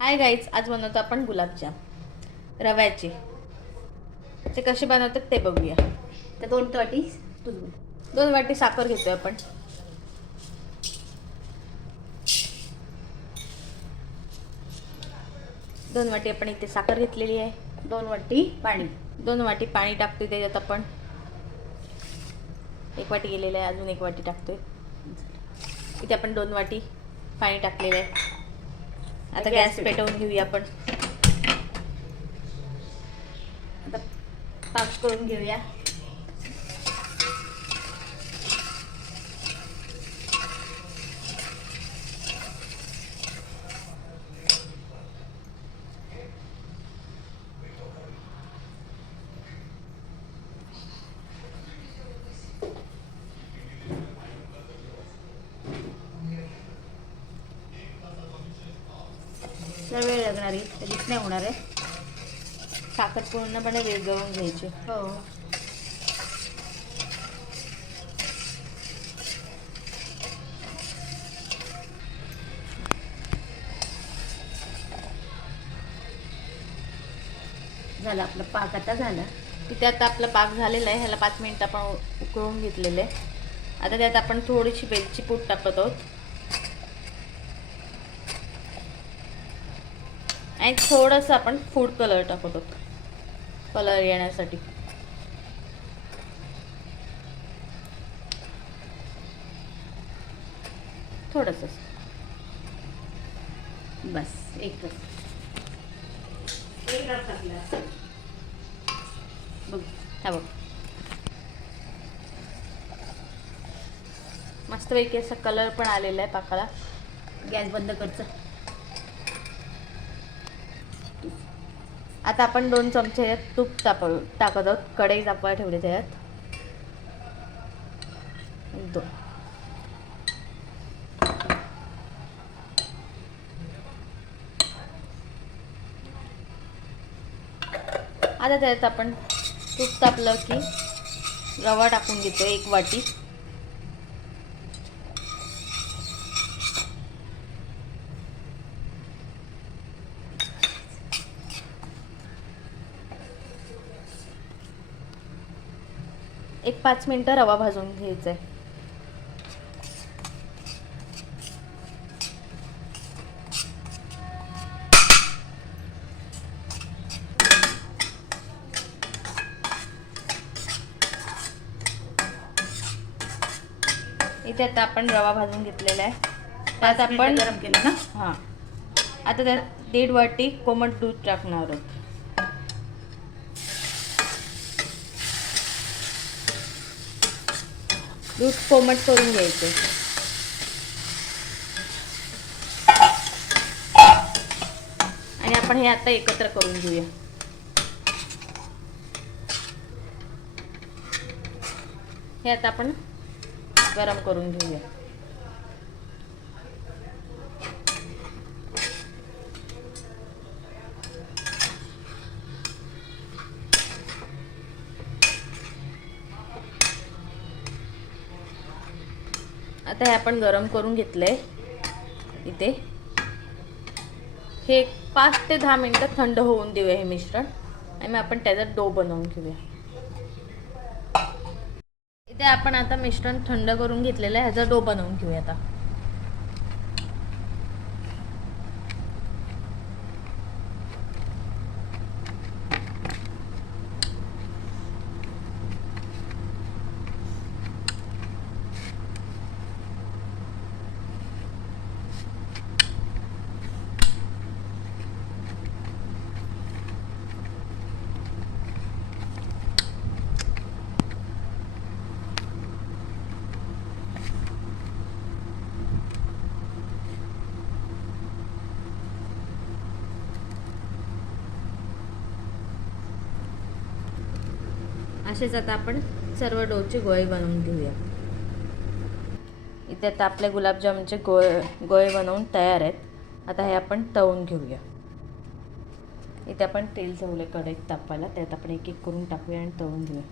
Hi guys आज बनवतो आपण गुलाबजाम. रव्याचे. ते कसे बनवतात ते बघूया. तर दोन वाटी दोन वाटी साखर घेतोय आपण. दोन वाटी आपण इथे साखर घेतलेली आहे. दोन वाटी पाणी. दोन वाटी पाणी टाकतोय त्याच्यात आपण. एक वाटी गेलेलं आहे अजून एक वाटी टाकतोय. इथे आपण दोन वाटी पाणी टाकलेलं आहे. आता गॅस पेटवून घेऊया आपण. आता पाक करून घेऊया. लागणार आहे. कधीच नाही होणार आहे. साखर पूर्णपणे विरघळून घ्यायची. हो. झालं आपलं पाक आता झाला. तिथे आता आपला पाक झालेला आहे. ह्याला पाच मिनिटं आपण उकळून घेतलेले आहे. आता त्यात आपण थोडीशी वेलची पूड टाकत आहोत. आणि थोडंसं आपण फूड कलर टाकत. कलर येण्यासाठी. थोडंसं. बस एकच. बघ हा बघ. मस्तपैकी असा कलर पण आलेला आहे पाकाला. गॅस बंद करचं आता आपण दोन चमचे यात तूप टाक टाकत आहोत. कढई तापवायला ठेवले त्यात दोन. आता त्यात आपण तूप तापलं की रवा टाकून घेतो एक वाटी. एक पाच मिनटं रवा भाजून घ्यायचा आहे इथे आता आपण रवा भाजून घेतलेला आहे. त्यात आपण गरम केलं ना? हां. आता त्यात दीड वाटी कोमट दूध टाकणार आहोत. दूध कोमट करून घ्यायचं. आणि आपण हे आता एकत्र करून घेऊया. हे आता आपण गरम करून घेऊया. आता हे आपण गरम करून घेतलं आहे इथे. हे पाच ते दहा मिनटं थंड होऊन देऊया हे मिश्रण. आणि मग आपण त्याचा डो बनवून घेऊया. इथे आपण आता मिश्रण थंड करून घेतलेलं आहे. ह्याचा डो बनवून घेऊया आता. असेच आता आपण सर्व डोचे गोळे बनवून घेऊया. इथे आता आपले गुलाबजामचे गोळे गोळे बनवून तयार आहेत. आता हे आपण तळून घेऊया. इथे आपण तेल ठेवले कढईत तापायला. त्यात आपण एक एक करून टाकूया आणि तळून घेऊया.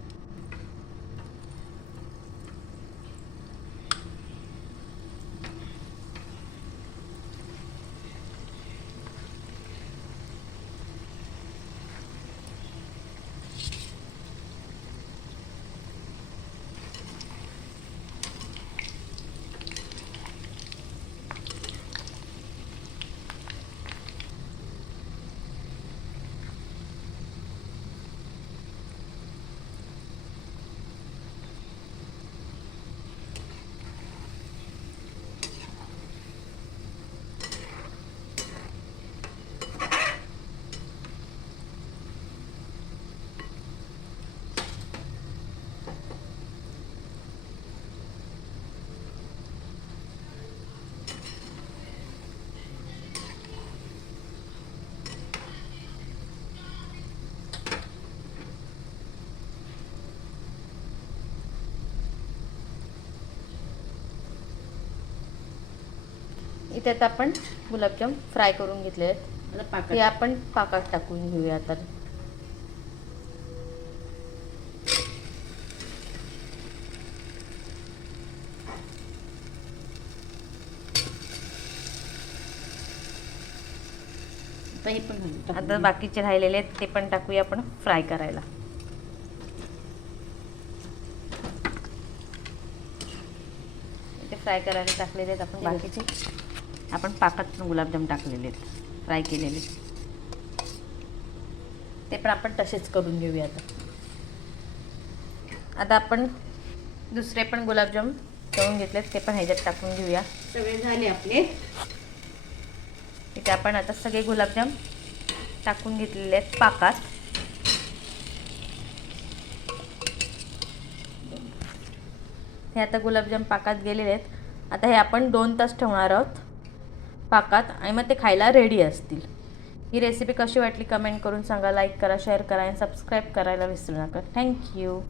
इथे आता आपण गुलाबजाम फ्राय करून घेतले आहेत. पाक हे आपण पाकात टाकून घेऊया आता. आता हे बाकीचे राहिलेले आहेत ते पण टाकूया आपण फ्राय करायला. इथे फ्राय करायला टाकलेले आहेत आपण बाकीचे. आपण पाकात पण गुलाबजाम टाकलेले आहेत. फ्राय केलेले. ते पण आपण तसेच करून घेऊया आता. आता आपण दुसरे पण गुलाबजाम तळून घेतलेत ते पण ह्याच्यात टाकून घेऊया. सगळे झाले आपले. इथे आपण आता सगळे गुलाबजाम टाकून घेतलेले आहेत पाकात. हे आता गुलाबजाम पाकात गेलेले आहेत. आता हे आपण दोन तास ठेवणार आहोत. पाकात आणि मग ते खायला रेडी असतील. ही रेसिपी कशी वाटली कमेंट करून सांगा लाईक करा शेअर करा आणि सबस्क्राईब करायला विसरू नका. थँक्यू